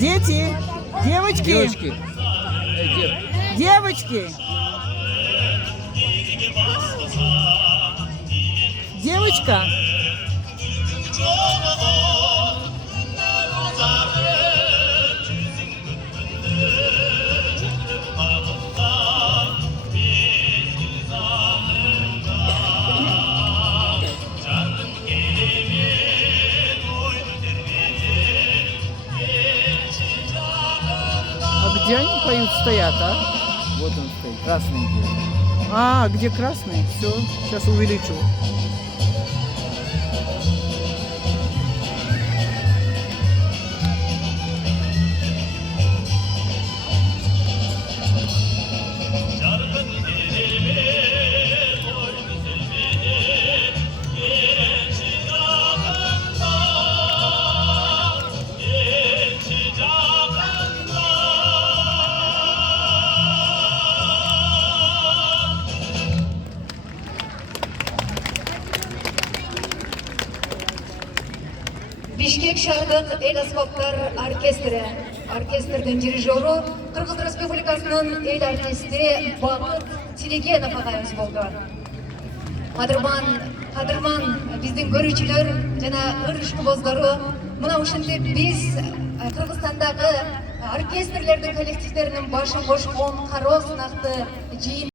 Дети, девочки, Девочки. девочки, девочка. А где они поют, стоят, а? Вот он стоит, красный где. А, где красный? Все, сейчас увеличу. Бишкек шаардык эл аспаптар оркестрдин дирижеру Кыргыз Республикасынын эл артисти Бакыт Тилегенов агайыбыз болду. Кадырман биздин көрүүчүлөр жана ыр ишкыбоздору мына ушинтип биз Кыргызстандагы оркестрлердин коллективдеринин башын кошкон кароо сынакты жыйын